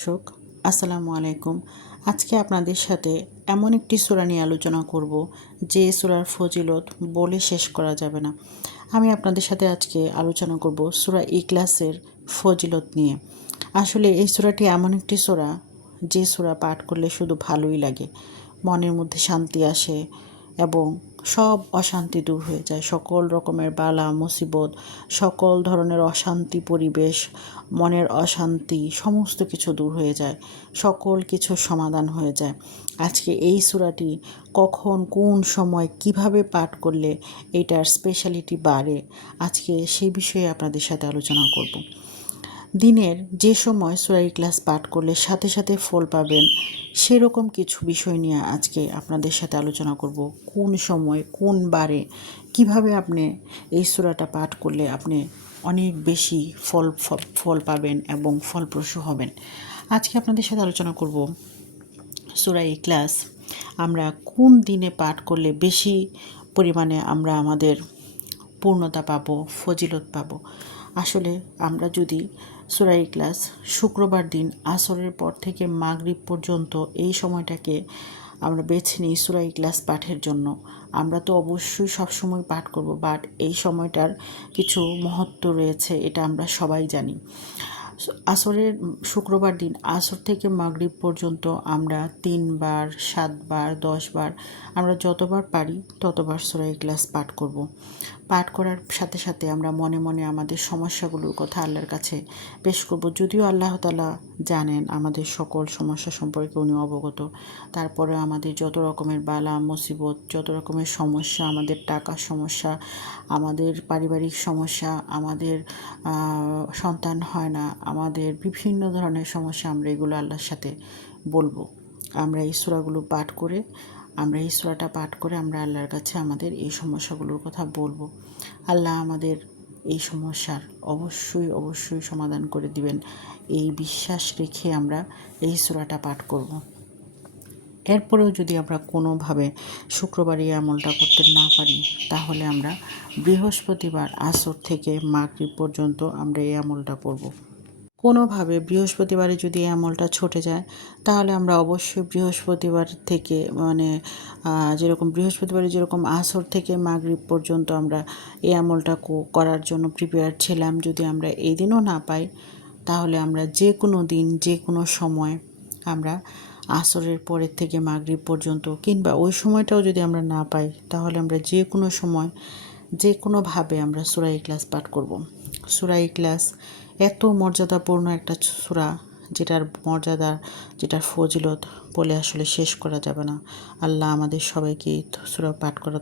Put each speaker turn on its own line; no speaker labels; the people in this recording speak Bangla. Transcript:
দর্শক, আসসালামু আলাইকুম। আজকে আপনাদের সাথে এমন একটি সূরা নিয়ে আলোচনা করব, যে সূরার ফজিলত বলে শেষ করা যাবে না। আমি আপনাদের সাথে আজকে আলোচনা করব সূরা ইকলাসের ফজিলত নিয়ে। আসলে এই সূরাটি এমন একটি সূরা, যে সূরা পাঠ করলে শুধু ভালোই লাগে। মনের মধ্যে শান্তি আসে এবং সব অশান্তি দূর হয়ে যায়। সকল রকমের বালা, মুসিবত, সকল ধরনের অশান্তি পরিবেশ, মনের অশান্তি, সমস্ত কিছু দূর হয়ে যায়। সকল কিছুর সমাধান হয়ে যায়। আজকে এই সুরাটি কখন, কোন সময়, কীভাবে পাঠ করলে এটার স্পেশালিটি বাড়ে, আজকে সেই বিষয়ে আপনাদের সাথে আলোচনা করব। দিনের যে সময় সুরাই ক্লাস পাঠ করলে সাথে সাথে ফল পাবেন, সেরকম কিছু বিষয় নিয়ে আজকে আপনাদের সাথে আলোচনা করব। কোন সময়, কোন বারে, কীভাবে আপনি এই সুরাটা পাঠ করলে আপনি অনেক বেশি ফল ফল পাবেন এবং ফলপ্রসূ হবেন। আজকে আপনাদের সাথে আলোচনা করব সুরাই ক্লাস। আমরা কোন দিনে পাঠ করলে বেশি পরিমাণে আমরা আমাদের পূর্ণতা পাবো, ফজিলত পাব। আসলে আমরা যদি সুরাই ক্লাস শুক্রবার দিন আসরের পর থেকে মাগরিব পর্যন্ত এই সময়টাকে আমরা বেছে নিই সুরাই ক্লাস পাঠের জন্য। আমরা তো অবশ্যই সবসময় পাঠ করব বাট এই সময়টার কিছু মহত্ব রয়েছে, এটা আমরা সবাই জানি। আসরের শুক্রবার দিন, আসর থেকে মাগরিব পর্যন্ত আমরা তিনবার, সাতবার, দশবার আমরা যতবার পারি ততবার সুরাই ক্লাস পাঠ করব। পাঠ করার সাথে সাথে আমরা মনে মনে আমাদের সমস্যাগুলোর কথা আল্লাহর কাছে পেশ করব। যদিও আল্লাহ তালা জানেন আমাদের সকল সমস্যা সম্পর্কে উনি অবগত। তারপরে আমাদের যত রকমের বালা, মুসিবত, যত রকমের সমস্যা, আমাদের টাকার সমস্যা, আমাদের পারিবারিক সমস্যা, আমাদের সন্তান হয় না আমাদের বিভিন্ন ধরনের সমস্যা আমরা এগুলো আল্লাহর সাথে বলব। আমরা এই সুরাগুলো পাঠ করে, আমরা এই সুরাটা পাঠ করে আমরা আল্লাহর কাছে আমাদের এই সমস্যাগুলোর কথা বলব। আল্লাহ আমাদের এই সমস্যার অবশ্যই অবশ্যই সমাধান করে দিবেন। এই বিশ্বাস রেখে আমরা এই সুরাটা পাঠ করব। এরপরেও যদি আমরা কোনোভাবে শুক্রবার এই আমলটা করতে না পারি, তাহলে আমরা বৃহস্পতিবার আসর থেকে মাগরিব পর্যন্ত আমরা এই আমলটা করব। কোনোভাবে বৃহস্পতিবারে যদি আমলটা ছুটে যায়, তাহলে আমরা অবশ্যই বৃহস্পতিবার থেকে মানে যেরকম বৃহস্পতিবারে যেরকম আসর থেকে মাগরিব পর্যন্ত আমরা এই আমলটা করার জন্য প্রিপেয়ার ছিলাম। যদি আমরা এই দিনও না পাই, তাহলে আমরা যে কোনো দিন, যে কোনো সময় আমরা আসরের পরের থেকে মাগরিব পর্যন্ত কিংবা ওই সময়টাও যদি আমরা না পাই, তাহলে আমরা যে কোনো সময়, যে কোনোভাবে আমরা সুরাই ক্লাস পাঠ করব। সুরাই ইকলাস এত মর্যাদাপূর্ণ একটা সুরা যেটার মর্যাদা, যেটার ফজিলত বলে আসলে শেষ করা যাবে না। আল্লাহ আমাদের সবাইকে সুরা পাঠ করা